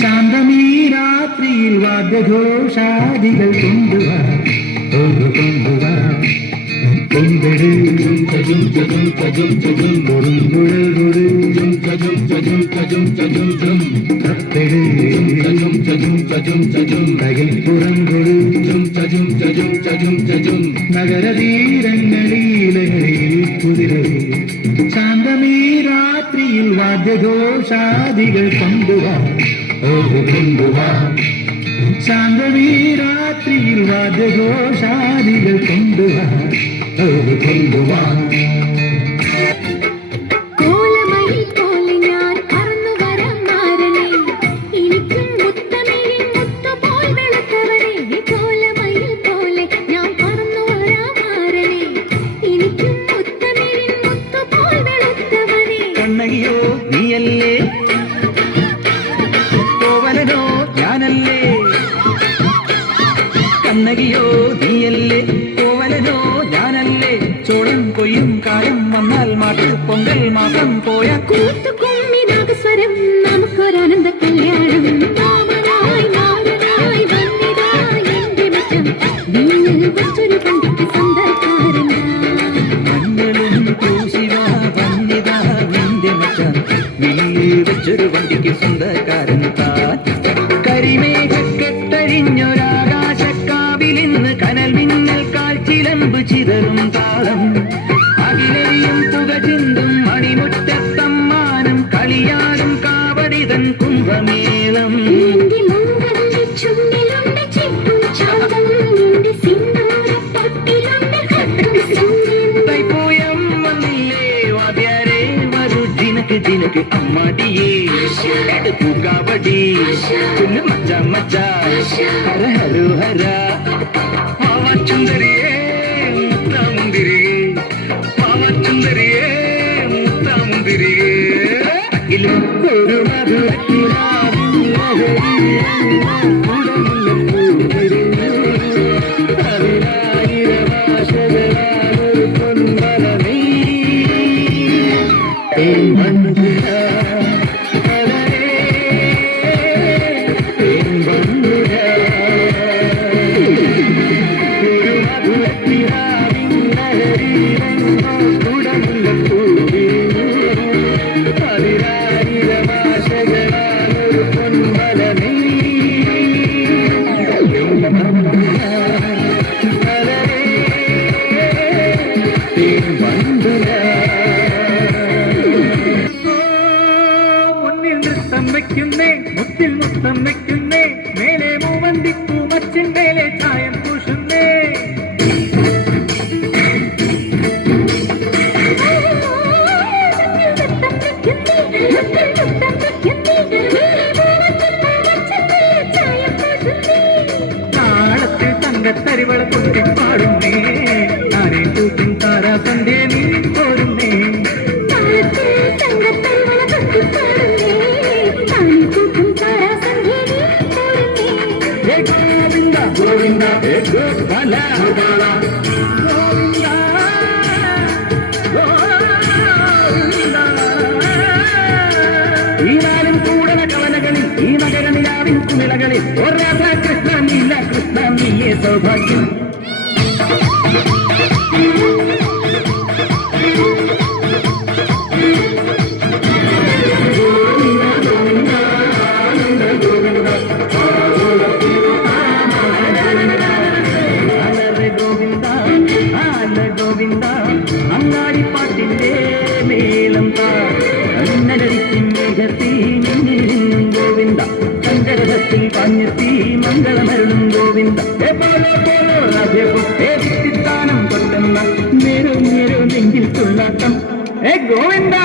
ശാന്തമീ രാത്രിയിൽ വാദ്യഘോഷാദികൾ കൊണ്ടുവാ കൊണ്ടുവാ നഗരതീരങ്ങളിലഹരിയിൽ കുതിരവേ ശാന്തമീ രാത്രിയിൽ വാദ്യഘോഷാദികൾ കൊണ്ടുവാ കൊണ്ടുവാ ശാന്തമീ രാത്രിയിൽ വാദ്യഘോഷാദികൾ കൊണ്ടുവാ കൊണ്ടുവാ കണ്ണകിയോ നീയല്ലേ കോവലനോ ഞാനല്ലേ കണ്ണകിയോ നീയല്ലേ കോവലനോ ഞാനല്ലേ ചോളം കൊയ്യും കാലം വന്നാൽ മാട്ടു പൊങ്കൽ മാസം പോയ കൂത്തുകുമ്മിനാഗസ്വരം നമുക്കൊരാനന്ദ കല്യാണം മാമനായി മാമനായി വന്നിതായി എന്റെ മച്ചം വീണിൽ വച്ചൊരു പണ്ടിക്ക് സ്വന്തക്കാരൻ മഞ്ഞളും പൂശിവാ വന്നിതാ നിന്റെ മച്ചം വീണിൽ വച്ചൊരു വണ്ടിക്ക് സ്വന്തക്കാരൻ താൻ കരിമേഘക്കെട്ടഴിഞ്ഞൊരാകാശക്കാവിലിന്ന് കനൽ മിന്നൽ കാൽച്ചിലമ്പ് ചിതറും താളം അകിലെയും പുക ചിന്തും മണിമുറ്റത്തമ്മാനും കളിയാടും കാവടിതൻ കുംഭമേളം തൈപ്പൂയം വന്നില്ലേ വാദ്യാരേ വരൂ ജിനക്ക് ജിനക്ക് അമ്മാടിയേ പൂക്കാവടി ചുല്ലു മച്ച മച്ച ഹര ഹരു ഹര പാവച്ചുന്ദരിയേ മുത്താമുന്തിരിയേ പാവച്ചുന്ദരിയേ മുത്താമുന്തിരിയേ അഖിലും ഒരു മുന്നിൽ നൃത്തം വയ്ക്കുന്നേ മുത്തിൽ മുത്തം വയ്ക്കുന്നേ മേലെ മൂവന്തിപ്പൂ മച്ചിൻ മേലെ ചായം പൂശുന്നേ താളത്തിൽ തങ്കത്തരിവള കൊട്ടിപ്പാടുന്നേ താരേ തൂക്കും താരാ സന്ധ്യ നീ പോരുന്നേ ഗോവിന്ദ ഗോപാല ഗോവിന്ദ ഈ നാലും കൂടന കവലകളിൽ ഈ നഗരനിലാവിൻ കുമിളകളിൽ ഒരാള കൃഷ്ണ നീല കൃഷ്ണ നീയേ സൗഭാഗ്യം ഗോവിന്ദ അങ്ങാടിപ്പാട്ടിന്റെ മേളം താന്നലരിക്കും മേഘത്തിൽ നിന്നിൽ നിന്നും ഗോവിന്ദ സഞ്ചരത്തിൽ പാഞ്ഞെത്തി മംഗളമരുളും ഗോവിന്ദ സ്ഥാനം കൊണ്ടെന്ന നേരോ നേരോ നെഞ്ചിൽ തുള്ളാട്ടം ഗോവിന്ദ